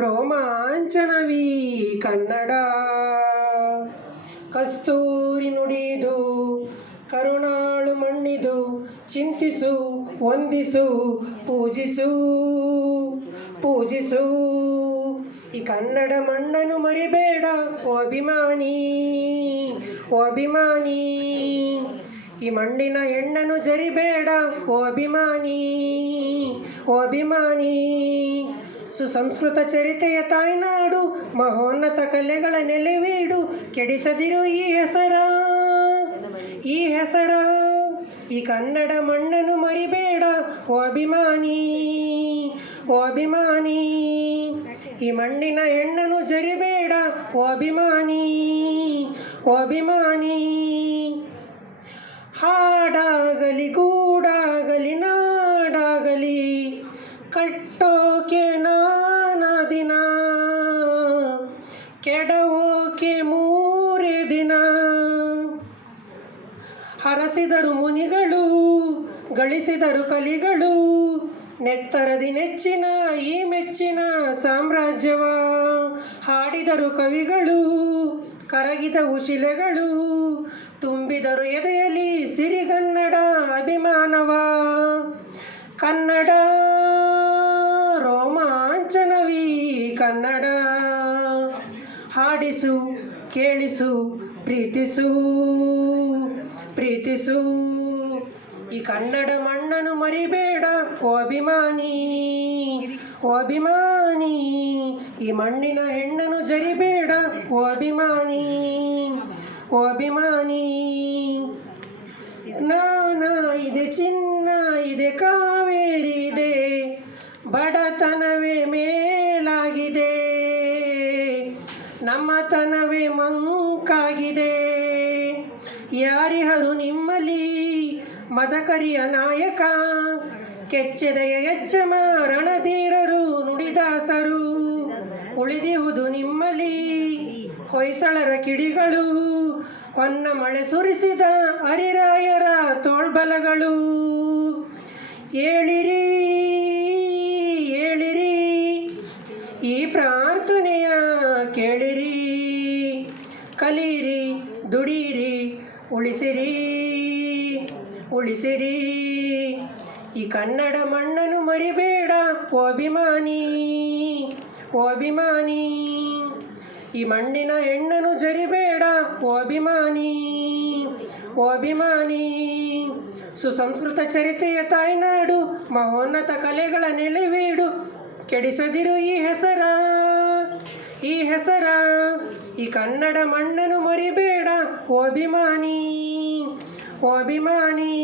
ರೋಮಾಂಚನವೀ ಕನ್ನಡ. ಕಸ್ತೂರಿ ನುಡಿದು ಕರುಣಾಳು ಮಣ್ಣಿದು, ಚಿಂತಿಸು ವಂದಿಸು ಪೂಜಿಸು ಪೂಜಿಸು. ಈ ಕನ್ನಡ ಮಣ್ಣನ್ನು ಮರಿಬೇಡ ಓ ಅಭಿಮಾನಿ, ಓ ಅಭಿಮಾನಿ. ಈ ಮಣ್ಣಿನ ಹೆಣ್ಣನ್ನು ಜರಿಬೇಡ ಓ ಅಭಿಮಾನಿ, ಓ ಅಭಿಮಾನಿ. ಸುಸಂಸ್ಕೃತ ಚರಿತೆಯ ತಾಯ್ನಾಡು, ಮಹೋನ್ನತ ಕಲೆಗಳ ನೆಲೆವೀಡು. ಕೆಡಿಸದಿರು ಈ ಹೆಸರ, ಈ ಹೆಸರ. ಈ ಕನ್ನಡ ಮಣ್ಣನ್ನು ಮರಿಬೇಡ ಓ ಅಭಿಮಾನಿ, ಓ ಅಭಿಮಾನಿ. ಈ ಮಣ್ಣಿನ ಹೆಣ್ಣನ್ನು ಜರಿಬೇಡ ಓ ಅಭಿಮಾನಿ, ಓ ಅಭಿಮಾನಿ. ಹಾಡಾಗಲಿ ಗೂಡಾಗಲಿ ನಾಡಾಗಲಿ, ಕಟ್ಟೋಕೆ ನಾನಾ ದಿನ, ಕೆಡವೋಕೆ ಮೂರೇ ದಿನ. ಹರಸಿದರು ಮುನಿಗಳು, ಗಳಿಸಿದರು ಕಲಿಗಳು, ನೆತ್ತರದಿ ನೆಚ್ಚಿನ ಈ ಮೆಚ್ಚಿನ ಸಾಮ್ರಾಜ್ಯವ. ಹಾಡಿದರು ಕವಿಗಳು, ಕರಗಿದವು ಶಿಲೆಗಳು, ತುಂಬಿದರು ಎದೆಯಲಿ ಸಿರಿಗನ್ನಡ ಅಭಿಮಾನವ. ಕನ್ನಡ ರೋಮಾಂಚನವೀ ಕನ್ನಡ. ಹಾಡಿಸು ಕೇಳಿಸು ಪ್ರೀತಿಸು ಪ್ರೀತಿಸು. ಈ ಕನ್ನಡ ಮಣ್ಣನ್ನು ಮರಿಬೇಡ ಓ ಅಭಿಮಾನಿ, ಓ ಅಭಿಮಾನಿ. ಈ ಮಣ್ಣಿನ ಹೆಣ್ಣನ್ನು ಜರಿಬೇಡ ಓ ಅಭಿಮಾನಿ, ಓ ಅಭಿಮಾನಿ. ಜ್ಞಾನ ಇದೆ, ಚಿನ್ನ ಇದೆ, ಕಾವೇರಿ ಇದೆ, ಬಡತನವೇ ಮೇಲಾಗಿದೆ, ನಮ್ಮತನವೇ ಮಂಕಾಗಿದೆ. ಯಾರಿಹರು ನಿಮ್ಮಲ್ಲಿ ಮದಕರಿಯ ನಾಯಕ, ಕೆಚ್ಚೆದೆಯ ಯಜ್ಜಮ ರಣಧೀರರು ನುಡಿದಾಸರು. ಉಳಿದಿಹುದು ನಿಮ್ಮಲ್ಲಿ ಹೊಯ್ಸಳರ ಕಿಡಿಗಳು, ಹೊನ್ನ ಮಳೆ ಸುರಿಸಿದ ಹರಿರಾಯರ ತೋಳ್ಬಲಗಳು. ಏಳಿರಿ ಏಳಿರಿ, ಈ ಪ್ರಾರ್ಥನೆಯ ಕೇಳಿರಿ, ಕಲೀರಿ ದುಡೀರಿ ಉಳಿಸಿರಿ ಉಳಿಸಿರಿ. ಈ ಕನ್ನಡ ಮಣ್ಣನ್ನು ಮರಿಬೇಡ ಓ ಅಭಿಮಾನಿ, ಓ ಅಭಿಮಾನಿ. ಈ ಮಣ್ಣಿನ ಹೆಣ್ಣನ್ನು ಜರಿಬೇಡ ಓ ಅಭಿಮಾನಿ, ಓ ಅಭಿಮಾನಿ. ಸುಸಂಸ್ಕೃತ ಚರಿತೆಯ ತಾಯ್ನಾಡು, ಮಹೋನ್ನತ ಕಲೆಗಳ ನೆಲೆವೀಡು. ಕೆಡಿಸದಿರು ಈ ಹೆಸರ, ಈ ಹೆಸರ. ಈ ಕನ್ನಡ ಮಣ್ಣನ್ನು ಮರಿಬೇಡ ಓ ಅಭಿಮಾನಿ, ಓ ಅಭಿಮಾನಿ.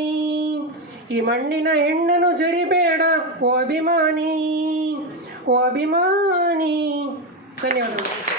ಈ ಮಣ್ಣಿನ ಹೆಣ್ಣನ್ನು ಜರಿಬೇಡ ಓ ಅಭಿಮಾನಿ, ಓ ಅಭಿಮಾನಿ. ಧನ್ಯವಾದಗಳು.